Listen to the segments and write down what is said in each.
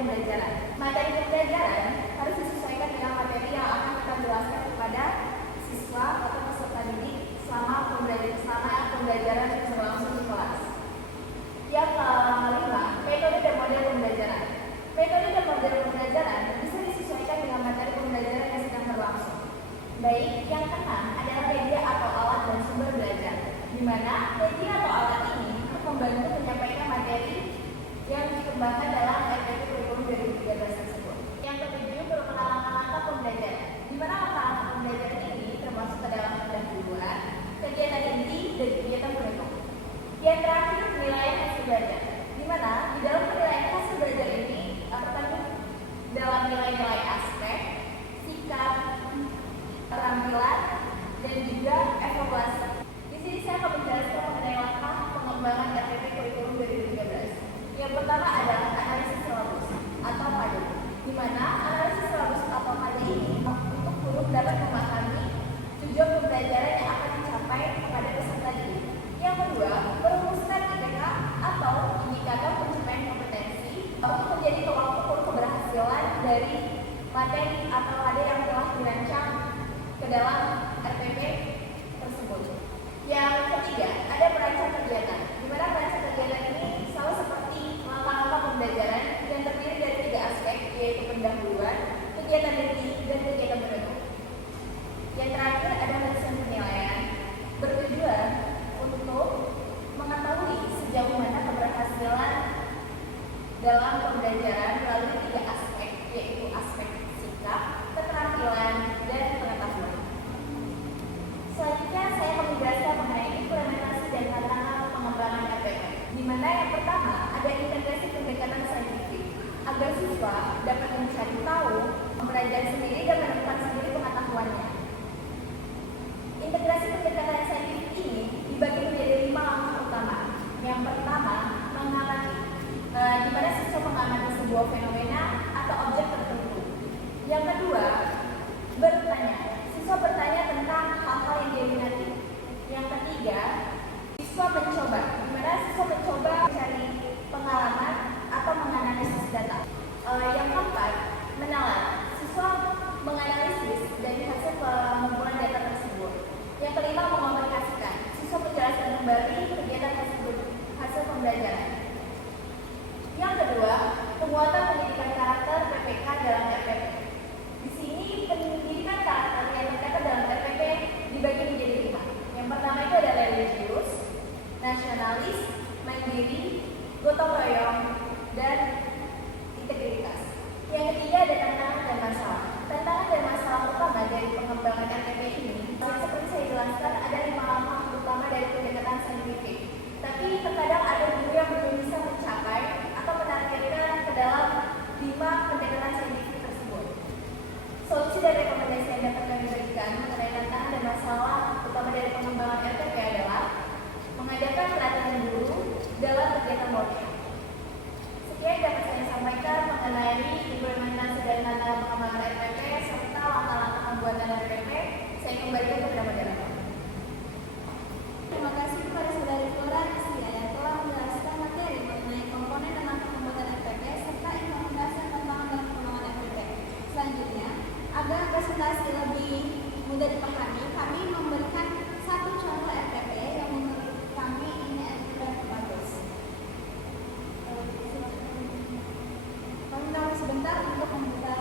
pembelajaran. Materi pembelajaran harus disesuaikan dengan materi yang akan kita jelaskan kepada siswa atau peserta didik selama pembelajaran berlangsung di kelas. Yang kelima, metode dan model pembelajaran. Metode dan model pembelajaran bisa disesuaikan dengan materi pembelajaran yang sedang berlangsung. Baik, yang keenam adalah media atau alat dan sumber belajar, di mana media atau alat ini untuk membantu menyampaikan materi yang dikembangkan dalam RPP kurikulum 2013 tersebut. Yang ketujuh, merupakan langkah-langkah pembelajaran, di mana langkah-langkah pembelajaran ini termasuk ke dalam pendahuluan, kegiatan inti, dan kegiatan penutup. Yang terakhir, penilaian hasil belajar, di mana di dalam penilaian hasil belajar ini terkandung dalam nilai-nilai aspek, sikap, keterampilan, dan juga evaluasi. Di sini saya akan menjelaskan mengenai langkah pengembangan RPP kurikulum 2013. Yang pertama adalah analisis silabus atau PADE, di mana analisis silabus atau PADE ini untuk guru dapat memahami tujuan pembelajaran yang akan dicapai kepada peserta didik. Yang kedua, merumuskan IPK atau indikator pencapaian kompetensi untuk menjadi tolak ukur keberhasilan dari materi atau PADE yang telah dirancang ke dalam RPP tersebut. Yang ketiga, ada perancang kegiatan, di mana perancang kegiatan ini sama seperti langkah-langkah pembelajaran yang terdiri dari 3 aspek, yaitu pendahuluan, kegiatan inti, dan kegiatan penutup. Yang terakhir ada menyusun penilaian, bertujuan untuk mengetahui sejauh mana keberhasilan dalam pembelajaran melalui 3 aspek, yaitu aspek sikap, keterampilan, dan pengetahuan. Selanjutnya saya akan menjelaskan mengenai implementasi dan tantangan pengembangan RPP, di mana yang pertama ada integrasi pendekatan saintifik agar siswa dapat mencari tahu, mempelajari sendiri dan menemukan sendiri pengetahuannya. Integrasi pendekatan saintifik ini dibagi menjadi 5 langkah utama. Yang pertama, mengamati, di mana siswa mengamati sebuah fenomena atau objek tertentu. Yang kedua, bertanya. Siswa bertanya tentang hal-hal yang dia minati. Yang ketiga, siswa mencoba, di mana siswa mencoba mencari pengalaman atau menganalisis data. Yang keempat, menalar. Siswa menganalisis dari hasil pengumpulan data tersebut. Yang kelima, mengomunikasikan. Siswa menjelaskan kembali kegiatan hasil pembelajaran. Yang kedua, penguatan pendidikan karakter PPK dalam RPP. Di sini pendidikan karakter yang tercatat dalam RPP dibagi menjadi 5. Yang pertama itu adalah religius, nasionalis, mandiri, gotong royong, dan integritas. Yang ketiga ada tantangan dan masalah. Tantangan dan masalah utama dari pengembangan RPP ini, seperti saya jelaskan, ada 5 langkah utama dari pendekatan saintifik. Tapi terkadang ada guru yang belum bisa mencapai atau menargetkan ke dalam 5 pendekatan saintifik tersebut. Solusi dan rekomendasi yang dapat kami berikan mengenai tantangan dan masalah utama dari pengembangan RPP adalah mengadakan pelatihan guru dalam kegiatan workshop. Sekian dapat saya sampaikan mengenai implementasi dan tantangan pengembangan RPP serta langkah-langkah pembuatan RPP. Saya kembalikan kepada moderator. Terima kasih kepada Saudari Flora Rizia yang telah menjelaskan materi mengenai komponen dan langkah pembuatan RPP serta implementasi dan tantangan dalam pengembangan RPP. Selanjutnya, agar presentasi lebih mudah dipahami, kami memberikan satu contoh RPP yang menurut kami ini adalah bagus. Kami tahu sebentar untuk membuka.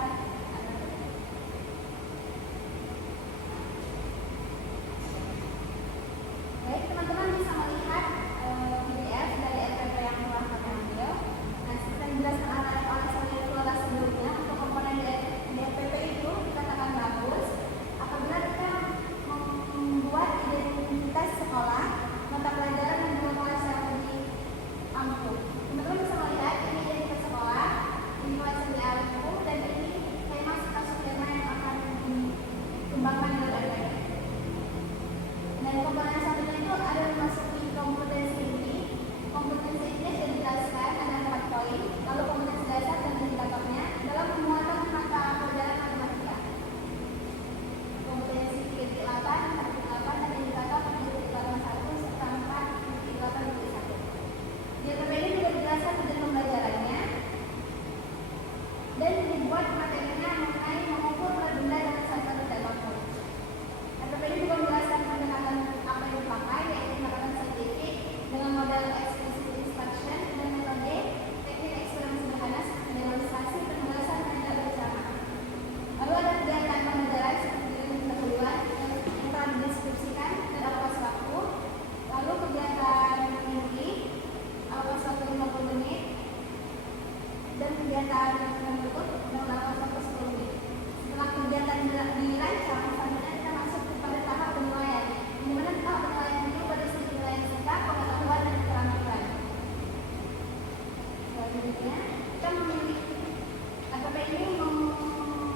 Baik, teman-teman bisa melihat PDF dari RPP yang telah kami ambil. Nah, seperti yang dijelaskan oleh Saudari Flora sebelumnya, untuk komponen dari RPP itu dikatakan bagus apabila kita kegiatan yang berikut menggunakan waktu 10 menit. Setelah kegiatan dirancang, selanjutnya kita masuk kepada tahap penilaian. Di mana tahap penilaian itu berisi penilaian sikap, pengetahuan, dan keterampilan. Selanjutnya, kita memilih AKP ini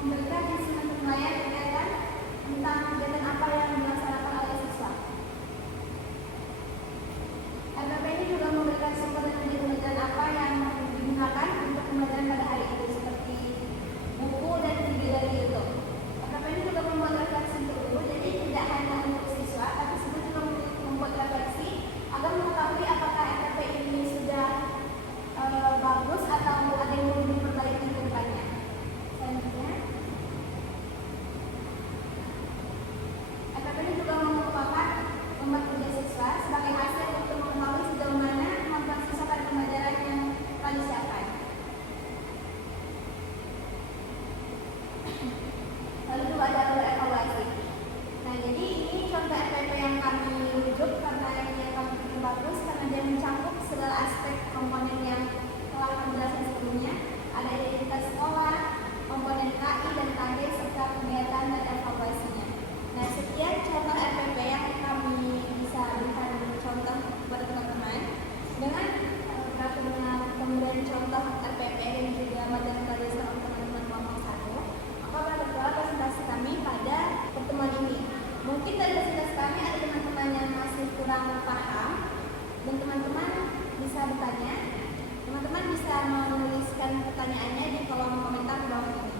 memberikan hasil penilaian kegiatan tentang kegiatan apa yang dilaksanakan oleh siswa. AKP ini juga memberikan sumber dan pembelajaran apa yang digunakan untuk pembelajaran pada hari itu, seperti buku dan video dari YouTube. AKP ini juga membuat refleksi untuk guru, jadi tidak hanya untuk siswa, tapi sebenarnya juga membuat refleksi agar mengetahui apakah AKP ini sudah bagus atau ada yang perlu diperbaiki ke depannya. Selanjutnya, AKP ini juga merupakan membuat kerja siswa sebagai hasil untuk mengetahui sejauh mana kemampuan siswa pada pembelajaran yang telah disiapkan. Lalu juga ada evaluasi. Nah, jadi ini contoh RPP yang kami rujuk karena yang kami pikir bagus karena dia mencakup segala aspek komponen yang telah kami jelaskan sebelumnya. Ada identitas sekolah, komponen KI dan terakhir serta kegiatan dan evaluasinya. Nah, sekian contoh RPP yang kami bisa berikan contoh kepada teman-teman. Dengan kemudian contoh RPP dan juga materi pelajaran oleh teman-teman kelompok 1, maka berakhirlah presentasi kami pada pertemuan ini. Mungkin dari presentasi kami ada teman-teman yang masih kurang paham dan teman-teman bisa bertanya. Teman-teman bisa menuliskan pertanyaannya di kolom komentar di bawah ini.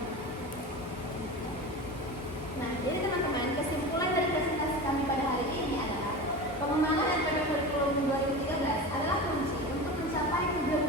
Nah, jadi teman-teman, kesimpulan dari presentasi kami pada hari ini adalah pengembangan RPP kurikulum 2013 adalah kunci untuk mencapai tujuan